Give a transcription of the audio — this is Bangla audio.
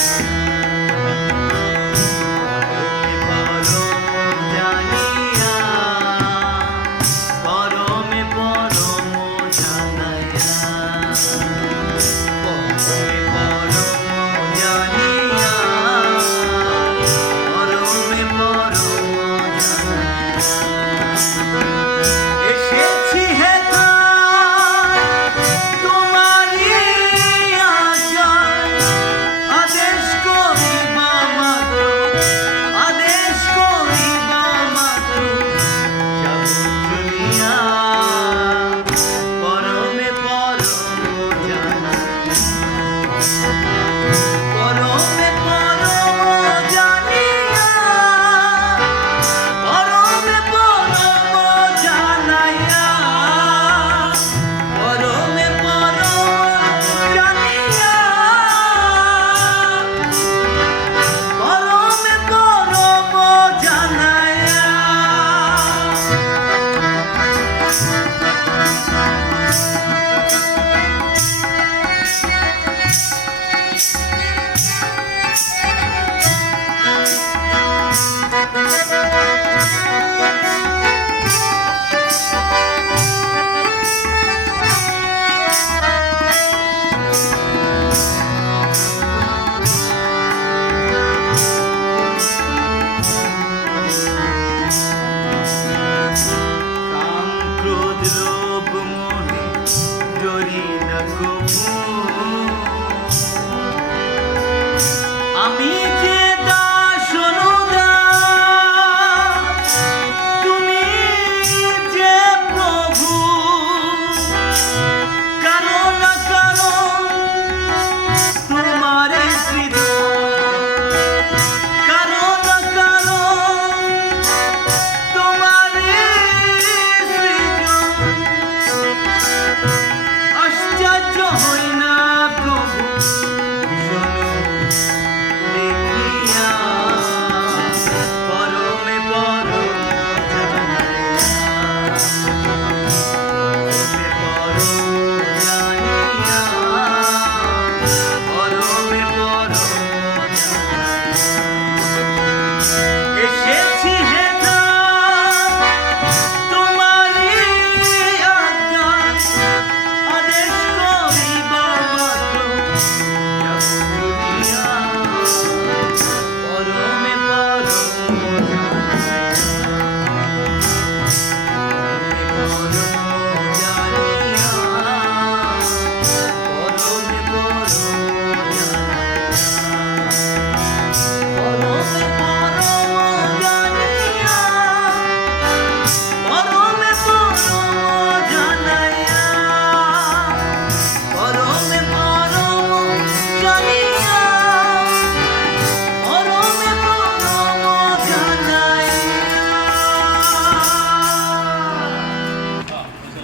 Yes. ডরি না গো আমি